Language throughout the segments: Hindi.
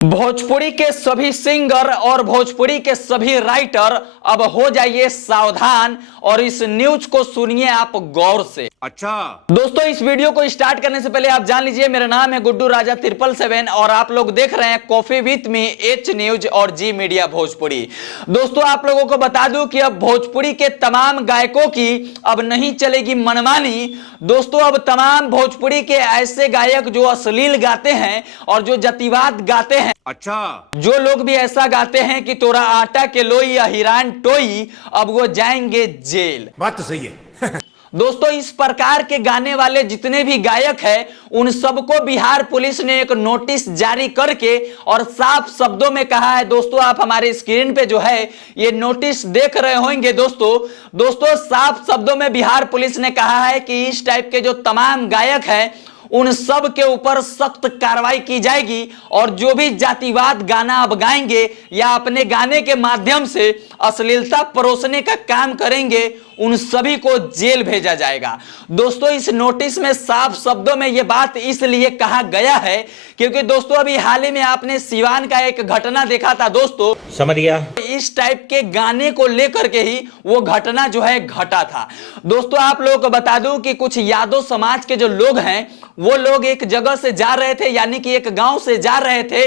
भोजपुरी के सभी सिंगर और भोजपुरी के सभी राइटर अब हो जाइए सावधान और इस न्यूज को सुनिए आप गौर से। अच्छा दोस्तों, इस वीडियो को स्टार्ट करने से पहले आप जान लीजिए मेरा नाम है गुड्डू राजा 777 और आप लोग देख रहे हैं coffee with me, H news और जी मीडिया भोजपुरी। दोस्तों, आप लोगों को बता दूं कि अब भोजपुरी के तमाम गायकों की अब नहीं चलेगी मनमानी। दोस्तों, अब तमाम भोजपुरी के ऐसे गायक जो अश्लील गाते हैं और जो जातिवाद गाते हैं, अच्छा जो लोग भी ऐसा गाते हैं कि तोरा आटा के लोई या हिरान टोई, अब वो जाएंगे जेल। बात तो सही है। दोस्तों, इस प्रकार के गाने वाले जितने भी गायक हैं उन सबको बिहार पुलिस ने एक नोटिस जारी करके और साफ शब्दों में कहा है। दोस्तों, आप हमारे स्क्रीन पे जो है ये नोटिस देख रहे होंगे। दोस्तों साफ शब्दों में बिहार पुलिस ने कहा है कि इस टाइप के जो तमाम गायक हैं उन सब के ऊपर सख्त कार्रवाई की जाएगी और जो भी जातिवाद गाना अब गाएंगे या अपने गाने के माध्यम से अश्लीलता परोसने का काम करेंगे उन सभी को जेल भेजा जाएगा। दोस्तों, इस नोटिस में साफ शब्दों में यह बात इसलिए कहा गया है क्योंकि दोस्तों अभी हाल ही में आपने सिवान का एक घटना देखा था। दोस्तों, समझ गया, इस टाइप के गाने को लेकर के ही वो घटना जो है घटा था। दोस्तों, आप लोगों को बता दूं कि कुछ यादव समाज के जो लोग हैं वो लोग एक जगह से जा रहे थे, यानी कि एक गांव से जा रहे थे,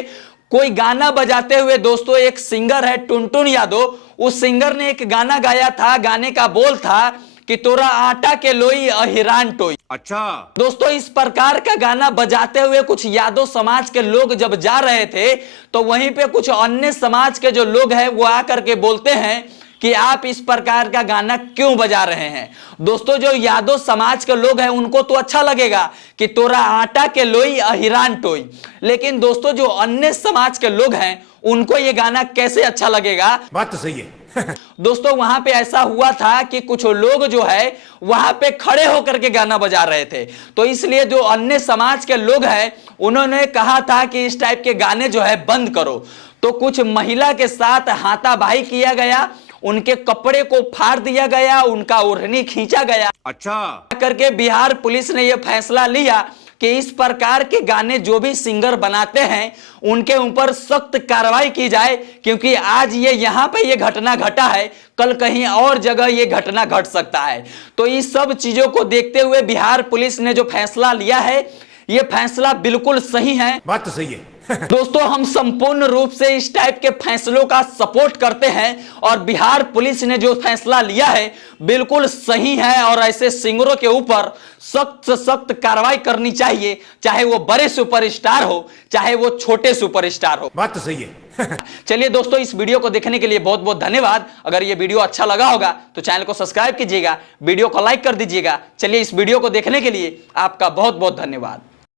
कोई गाना बजाते हुए। दोस्तों, एक सिंगर है टुनटुन यादव, उस सिंगर ने एक गाना गाया था। गाने का बोल था कि तोरा आटा के लोई अहिरान टोई। अच्छा दोस्तों, इस प्रकार का गाना बजाते हुए कुछ यादव समाज के लोग जब जा रहे थे तो वहीं पे कुछ अन्य समाज के जो लोग हैं वो आकर के बोलते हैं कि आप इस प्रकार का गाना क्यों बजा रहे हैं। दोस्तों, जो यादव समाज के लोग हैं उनको तो अच्छा लगेगा कि तोरा आटा के लोई अहिरान टोई, लेकिन दोस्तों जो अन्य समाज के लोग हैं उनको ये गाना कैसे अच्छा लगेगा। बात तो सही है। दोस्तों, वहां पे ऐसा हुआ था कि कुछ लोग जो है वहां पे खड़े होकर के गाना बजा रहे थे, तो इसलिए जो अन्य समाज के लोग हैं उन्होंने कहा था कि इस टाइप के गाने जो है बंद करो। तो कुछ महिला के साथ हाथापाई किया गया, उनके कपड़े को फाड़ दिया गया, उनका ओढ़नी खींचा गया। अच्छा करके बिहार पुलिस ने यह फैसला लिया कि इस प्रकार के गाने जो भी सिंगर बनाते हैं उनके ऊपर सख्त कार्रवाई की जाए, क्योंकि आज ये यहां पे ये घटना घटा है, कल कहीं और जगह ये घटना घट सकता है। तो इस सब चीजों को देखते हुए बिहार पुलिस ने जो फैसला लिया है ये फैसला बिल्कुल सही है। बात तो सही है। दोस्तों, हम संपूर्ण रूप से इस टाइप के फैसलों का सपोर्ट करते हैं और बिहार पुलिस ने जो फैसला लिया है बिल्कुल सही है और ऐसे सिंगरों के ऊपर सख्त से सख्त कार्रवाई करनी चाहिए, चाहे वो बड़े सुपरस्टार हो चाहे वो छोटे सुपरस्टार हो। बात तो सही है। चलिए दोस्तों, इस वीडियो को देखने के लिए बहुत बहुत धन्यवाद। अगर ये वीडियो अच्छा लगा होगा तो चैनल को सब्सक्राइब कीजिएगा, वीडियो को लाइक कर दीजिएगा। चलिए, इस वीडियो को देखने के लिए आपका बहुत बहुत धन्यवाद।